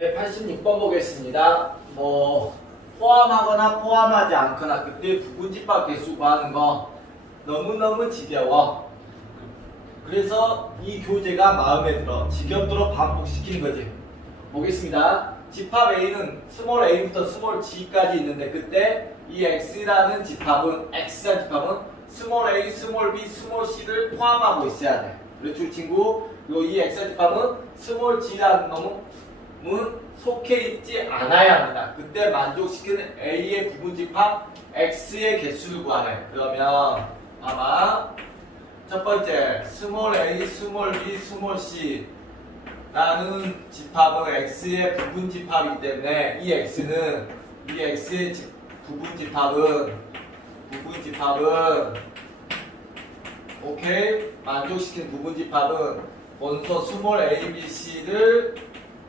네, 86번 보겠습니다. 뭐 포함하거나 포함하지 않거나 그때 부분집합 개수 구하는 거 너무너무 지겨워. 그래서 이 교재가 마음에 들어. 지겹도록 반복시키는 거지. 보겠습니다. 집합 A는 스몰 a부터 스몰 g까지 있는데 그때 이 x라는 집합은 x라는 집합은 스몰 a, 스몰 b, 스몰 c를 포함하고 있어야 돼. 그렇죠, 이 친구? 이 x라는 집합은 스몰 g라는 놈은 속해 있지 않아야 합니다. 그때 만족시키는 a의 부분집합 x의 개수를 구하래. 그러면 아마 첫 번째 스몰 a, 스몰 b, 스몰 c 라는 집합은 x의 부분 집합이기 때문에 이 x는 이 x의 집- 부분 집합은 부분 집합은 오케이 만족시킨 부분 집합은 원소 스몰 a, b, c를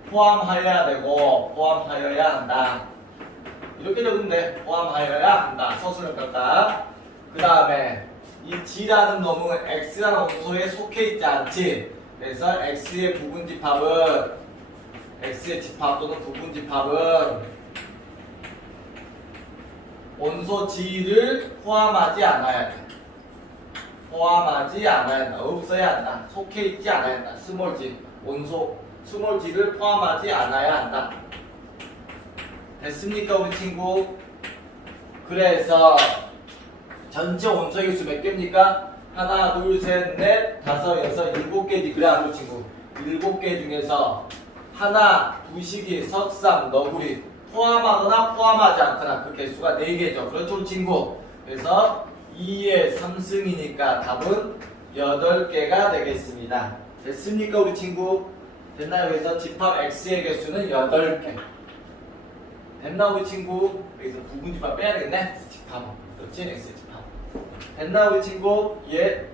포함하여야 되고 포함하여야 한다. 이렇게 돼. 포함하여야 한다. 서술을 뺐다. 그 다음에 이 G라는 놈은 X라는 원소에 속해 있지 않지. 그래서 X의 부분 집합은 X의 집합 또는 부분 집합은 원소 G를 포함하지 않아야 돼. 포함하지 않아야 한다. 없어야 한다. 속해 있지 않아야 한다. 스몰 G 원소 스몰 G를 포함하지 않아야 한다. 됐습니까 우리 친구? 그래서 전체 원소의 개수 몇 개입니까? 하나, 둘, 셋, 넷, 다섯, 여섯, 일곱 개지 그래 우리 친구 일곱 개 중에서 하나, 부식이, 석삼, 너구리 포함하거나 포함하지 않거나 그 개수가 네 개죠 그렇죠 우리 친구 그래서 2의 3승이니까 답은 8개가 되겠습니다 됐습니까 우리 친구? 됐나요? 그래서 집합 X의 개수는 8개 됐나 우리 친구? 여기서 부분 집합 빼야 되겠네 집합 그렇지 X의 집합 됐나 우리 친구? 예